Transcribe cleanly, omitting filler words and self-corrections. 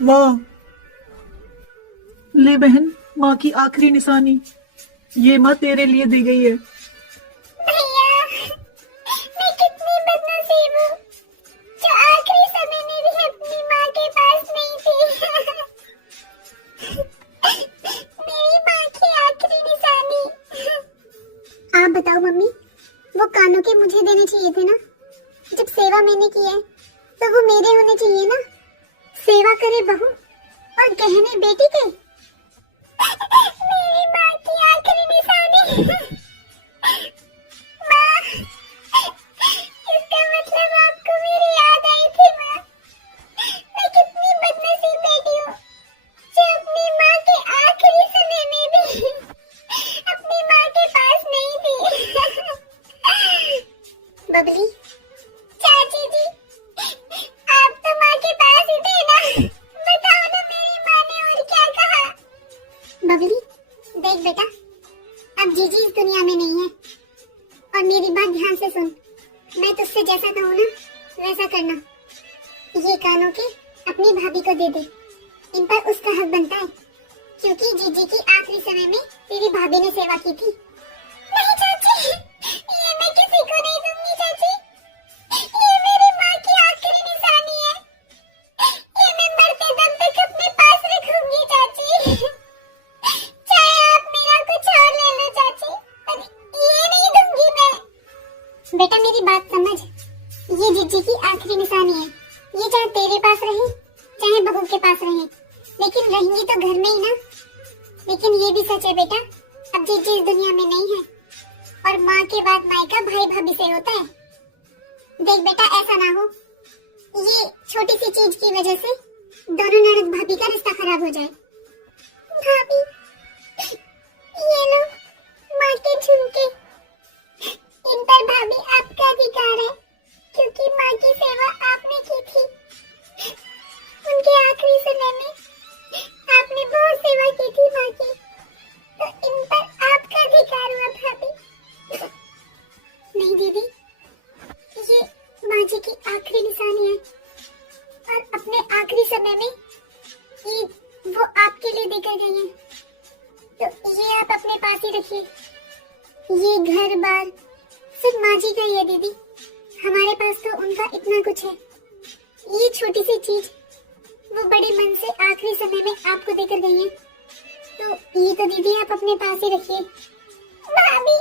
वाह, ले बहन, माँ की आखिरी निशानी। ये माँ तेरे लिए दी गई है। भैया, मैं कितनी बदनसीब हूँ जो आखिरी समय में भी अपनी माँ के पास नहीं थी। मेरी माँ की आखिरी निशानी। आप बताओ मम्मी, वो कानों के मुझे देने चाहिए थे ना। जब सेवा मैंने की है तो वो मेरे होने चाहिए ना। सेवा करे बहू और गहने बेटी के। मेरी माँ की आखिरी निशानी। माँ, इसका मतलब आपको मेरी याद आई थी माँ। मैं कितनी बदनसीब बेटी हूँ जो अपनी माँ के आखिरी समय में भी अपनी माँ के पास नहीं थी। बबली, चाची जी, आप तो माँ के पास ही थे ना। बताओ ना मेरी माँ ने और क्या कहा। बबली, देख बेटा, अब जीजी इस दुनिया में नहीं है और मेरी बात ध्यान से सुन। मैं तुझसे जैसा कहूँ ना वैसा करना। ये कानों के अपनी भाभी को दे दे, इन पर उसका हक बनता है क्योंकि जीजी की आखिरी समय में तेरी भाभी ने सेवा की थी। नहीं चाची, ये मैं किसी को नहीं दूंगी चाची। ये मेरी माँ की आखिरी निशानी है। ये मैं मरते दम तक अपने पास रखूंगी चाची। चाहे आप मेरा कुछ और ले लो चाची, पर ये नहीं दूंगी मैं। बेटा मेरी बात समझ, ये जीजी की आखिरी निशानी है। ये चाहे तेरे पास रहे चाहे बहू के पास रहे, लेकिन रहेंगी तो घर में ही ना। लेकिन ये भी सच है बेटा, अब जीजी इस दुनिया में नहीं है और माँ के बाद मायका भाई भाभी से होता है। देख बेटा, ऐसा ना हो ये छोटी सी चीज की वजह से दोनों ननद भाभी का रिश्ता खराब हो जाए। भाभी, ये लो माँ के झुमके। इन पर भाभी आपका अधिकार है क्योंकि माँ की सेवा आपने की थी। उनके आखिरी समय में आपने बहुत सेवा की थी माँ की, तो इन पर आपका अधिकार हुआ भाभी। नहीं दीदी, ये माँ जी की आखिरी निशानी है और अपने आखिरी समय में ये वो आपके लिए देकर गई है, तो ये आप अपने पास ही रखिए। ये घर बार सिर्फ माँ जी का ही है दीदी, हमारे पास तो उनका इतना कुछ है। ये छोटी सी चीज वो बड़े मन से आखिरी समय में आपको देकर गई है, तो ये तो दीदी आप अपने पास ही रखिए। भाभी,